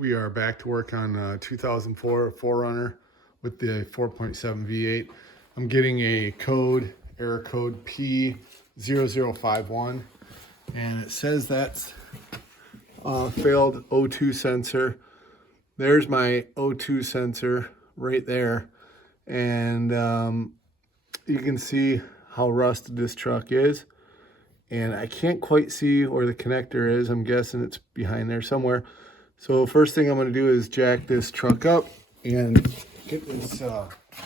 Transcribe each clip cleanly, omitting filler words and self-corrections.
We are back to work on 2004 4Runner with the 4.7 V8. I'm getting a code, error code P0051, and it says that's failed O2 sensor. There's my O2 sensor right there, and you can see how rusted this truck is. And I can't quite see where the connector is. I'm guessing it's behind there somewhere. So first thing I'm going to do is jack this truck up and get this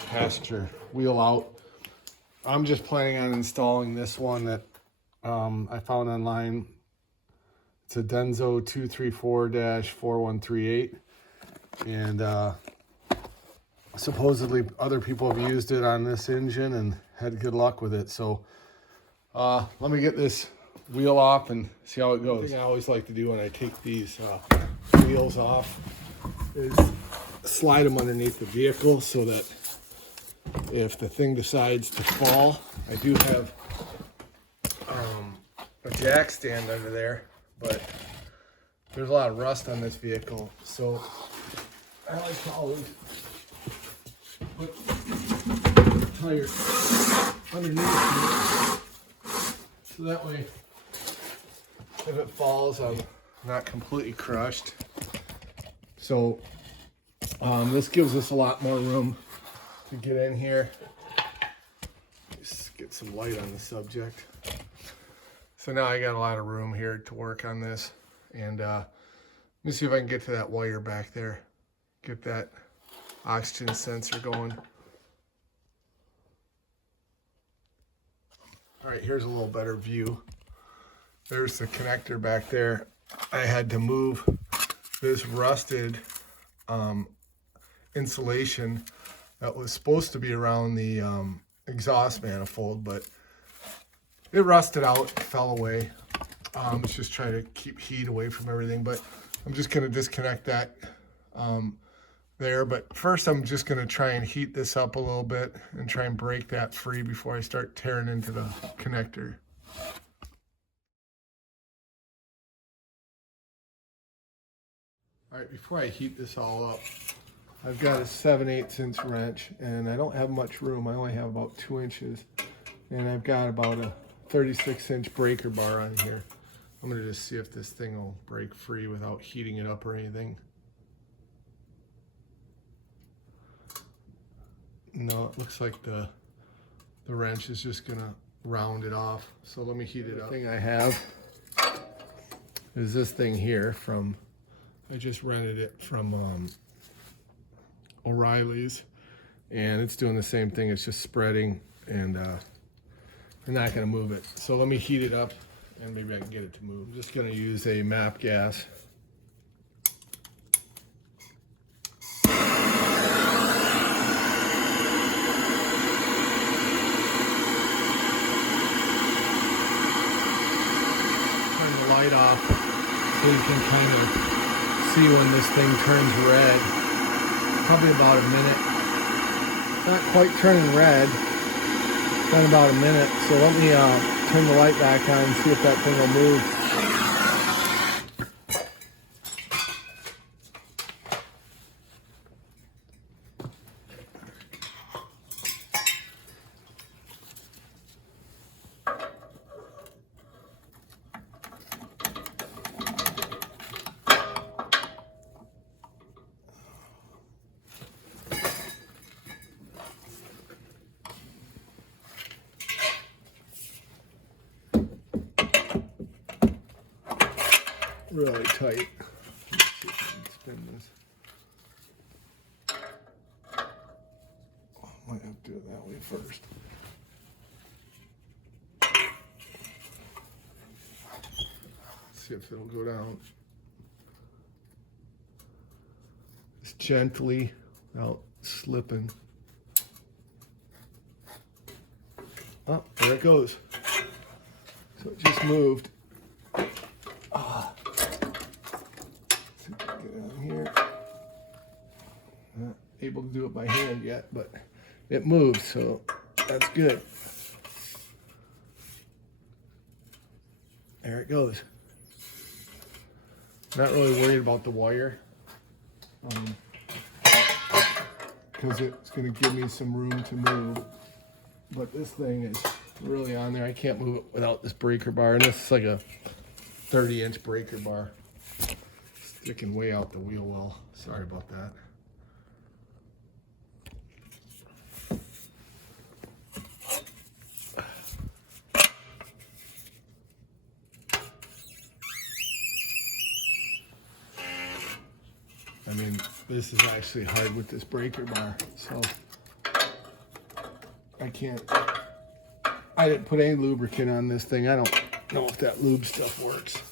passenger wheel out. I'm just planning on installing this one that I found online. It's a Denso 234-4138, and supposedly other people have used it on this engine and had good luck with it. So let me get this wheel off and see how it goes. One thing I always like to do when I take these wheels off is slide them underneath the vehicle so that if the thing decides to fall, I do have a jack stand under there, but there's a lot of rust on this vehicle, so I like to always put the tire underneath it, so that way if it falls, I'm not completely crushed. So this gives us a lot more room to get in here. Just get some light on the subject. So now I got a lot of room here to work on this, and let me see if I can get to that wire back there, get that oxygen sensor going. All right, here's a little better view. There's the connector back there. I had to move this rusted insulation that was supposed to be around the exhaust manifold, but it rusted out, fell away. It's just trying to keep heat away from everything, but I'm just gonna disconnect that there. But first I'm just gonna try and heat this up a little bit and try and break that free before I start tearing into the connector. All right, before I heat this all up, I've got a 7/8 inch wrench, and I don't have much room. I only have about 2 inches, and I've got about a 36-inch breaker bar on here. I'm gonna just see if this thing will break free without heating it up or anything. No, it looks like the wrench is just gonna round it off. So let me heat it up. The thing I have is this thing here from, I just rented it from O'Reilly's, and it's doing the same thing. It's just spreading, and I'm not gonna move it. So let me heat it up and maybe I can get it to move. I'm just gonna use a MAP gas. Turn the light off so you can kind of see when this thing turns red. Probably about a minute. Not quite turning red. Been about a minute. So let me turn the light back on and see if that thing will move. Really tight. Let's see if I can spin this. Might have to do it that way first. See if it'll go down. Just gently without slipping. Oh, there it goes. So it just moved. Not able to do it by hand yet, but it moves, so that's good. There it goes. Not really worried about the wire. because it's going to give me some room to move. But this thing is really on there. I can't move it without this breaker bar, and this is like a 30-inch breaker bar sticking way out the wheel well. Sorry about that. I mean, this is actually hard with this breaker bar, so I didn't put any lubricant on this thing. I don't know if that lube stuff works.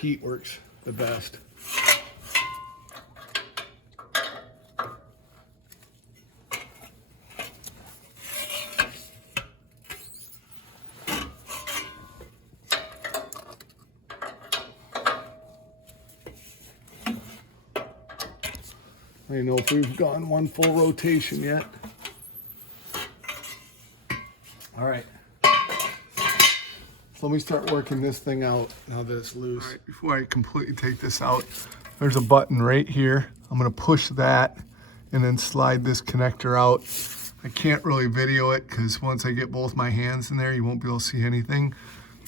Heat works the best. I don't know if we've gone one full rotation yet. All right. So let me start working this thing out now that it's loose. All right, before I completely take this out, there's a button right here. I'm gonna push that and then slide this connector out. I can't really video it because once I get both my hands in there, you won't be able to see anything.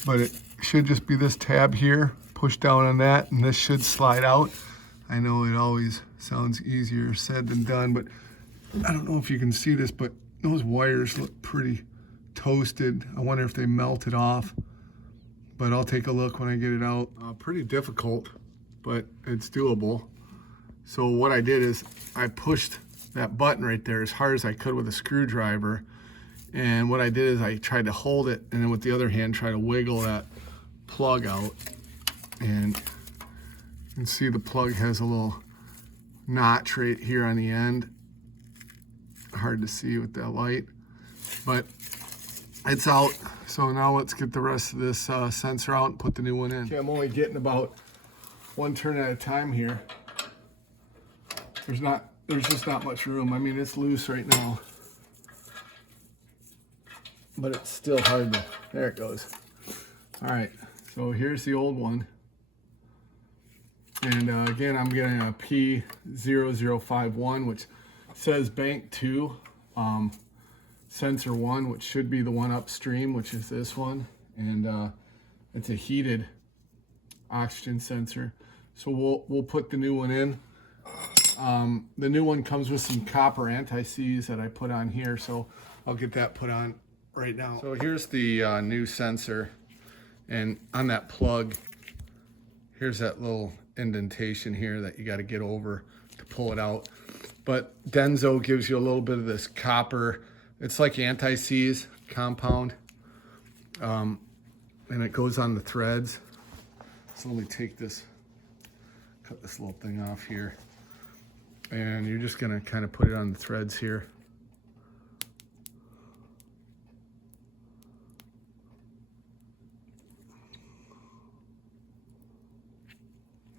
But it should just be this tab here. Push down on that and this should slide out. I know it always sounds easier said than done, but I don't know if you can see this, but those wires look pretty toasted. I wonder if they melted off, but I'll take a look when I get it out. Pretty difficult, but it's doable. So what I did is I pushed that button right there as hard as I could with a screwdriver. And what I did is I tried to hold it and then with the other hand try to wiggle that plug out. And you can see the plug has a little notch right here on the end. Hard to see with that light, but it's out. So now let's get the rest of this sensor out and put the new one in. Okay, I'm only getting about one turn at a time here. There's just not much room. I mean, it's loose right now, but it's still hard to, there it goes. All right, so here's the old one. And again, I'm getting a P0051, which says bank 2, sensor 1, which should be the one upstream, which is this one. And it's a heated oxygen sensor. So we'll put the new one in. The new one comes with some copper anti-seize that I put on here, so I'll get that put on right now. So here's the new sensor, and on that plug, here's that little indentation here that you got to get over to pull it out. But Denso gives you a little bit of this copper, it's like anti-seize compound, and it goes on the threads. So let me take this, cut this little thing off here, and you're just going to kind of put it on the threads here.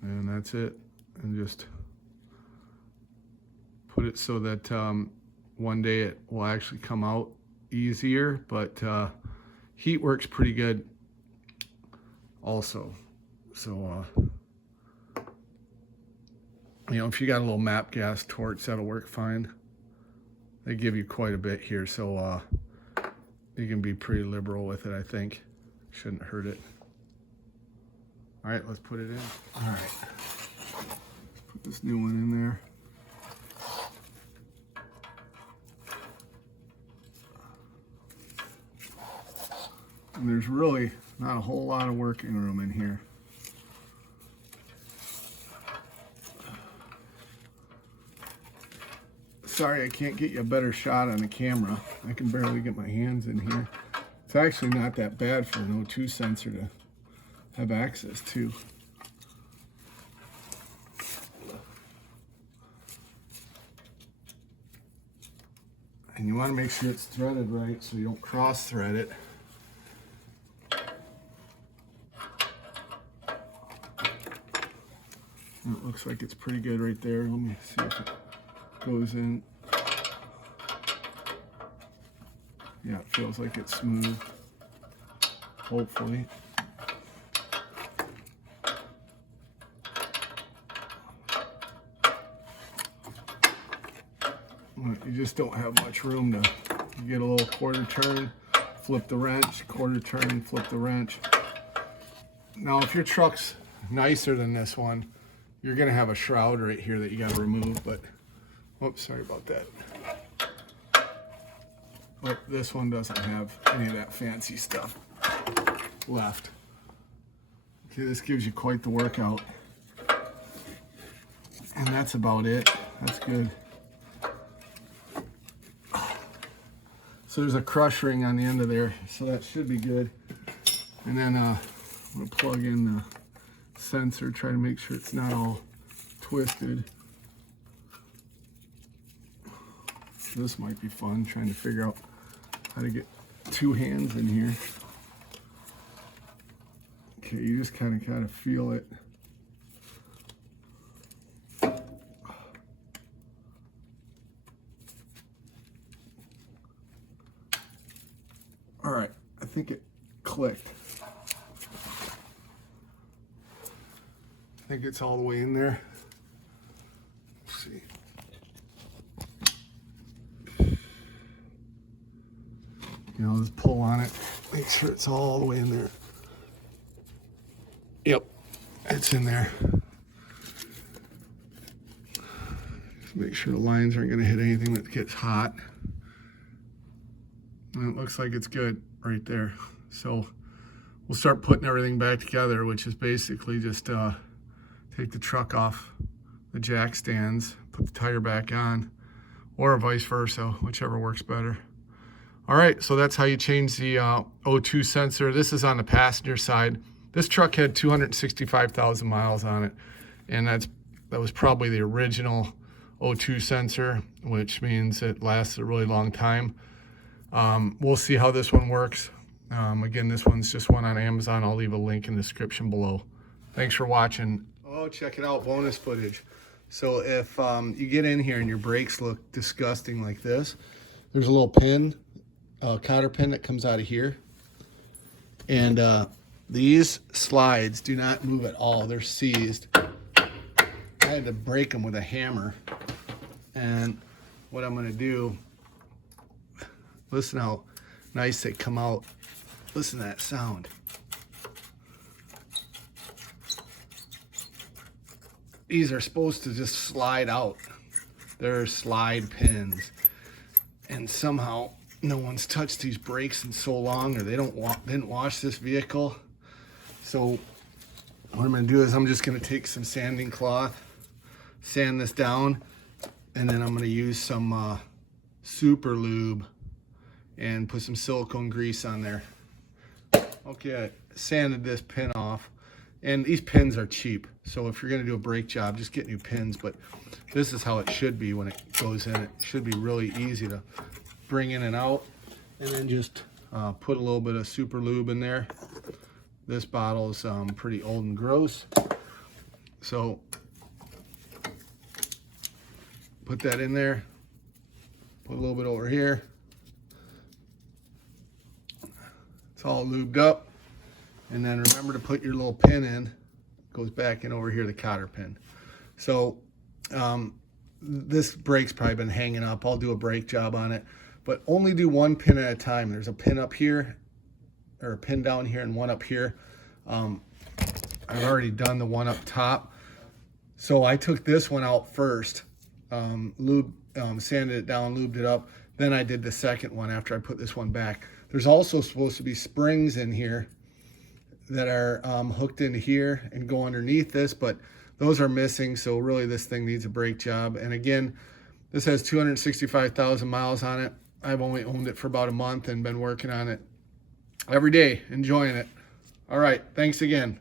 And that's it. And just put it so that one day it will actually come out easier, but heat works pretty good also. So, you know, if you got a little MAP gas torch, that'll work fine. They give you quite a bit here, so you can be pretty liberal with it, I think. Shouldn't hurt it. All right, let's put it in. All right, let's put this new one in there. And there's really not a whole lot of working room in here. Sorry, I can't get you a better shot on the camera. I can barely get my hands in here. It's actually not that bad for an O2 sensor to have access to. And you want to make sure it's threaded right so you don't cross thread it. And it looks like it's pretty good right there. Let me see if it goes in. Yeah, it feels like it's smooth. Hopefully. You just don't have much room to get a little quarter turn, flip the wrench, quarter turn, flip the wrench. Now, if your truck's nicer than this one, you're gonna have a shroud right here that you gotta remove, but, oops, sorry about that. But this one doesn't have any of that fancy stuff left. Okay, this gives you quite the workout. And that's about it. That's good. So there's a crush ring on the end of there, so that should be good. And then I'm gonna plug in the sensor, try to make sure it's not all twisted. This might be fun, trying to figure out how to get two hands in here. Okay, you just kind of feel it. All right, I think it clicked. I think it's all the way in there. Let's see. You know, just pull on it, make sure it's all the way in there. Yep, it's in there. Just make sure the lines aren't gonna hit anything that gets hot. And it looks like it's good right there. So we'll start putting everything back together, which is basically just take the truck off the jack stands, put the tire back on, or vice versa, whichever works better. All right, so that's how you change the O2 sensor. This is on the passenger side. This truck had 265,000 miles on it, and that was probably the original O2 sensor, which means it lasts a really long time. We'll see how this one works. Again, this one's just one on Amazon. I'll leave a link in the description below. Thanks for watching. Oh, check it out, bonus footage. So if you get in here and your brakes look disgusting like this, there's a little pin, cotter pin that comes out of here. And these slides do not move at all. They're seized. I had to break them with a hammer. And what I'm gonna do, listen how nice they come out. Listen to that sound. These are supposed to just slide out. They're slide pins. And somehow no one's touched these brakes in so long, or they didn't wash this vehicle. So what I'm gonna do is I'm just gonna take some sanding cloth, sand this down, and then I'm gonna use some super lube and put some silicone grease on there. Okay, I sanded this pin off, and these pins are cheap. So if you're gonna do a brake job, just get new pins, but this is how it should be when it goes in. It should be really easy to bring in and out, and then just put a little bit of super lube in there. This bottle is pretty old and gross. So put that in there, put a little bit over here. It's all lubed up. And then remember to put your little pin in. It goes back in over here, the cotter pin. So this brake's probably been hanging up. I'll do a brake job on it, but only do one pin at a time. There's a pin up here, or a pin down here, and one up here. I've already done the one up top. So I took this one out first, sanded it down, lubed it up. Then I did the second one after I put this one back. There's also supposed to be springs in here that are hooked into here and go underneath this, but those are missing. So really this thing needs a brake job. And again, this has 265,000 miles on it. I've only owned it for about a month and been working on it every day, enjoying it. All right, thanks again.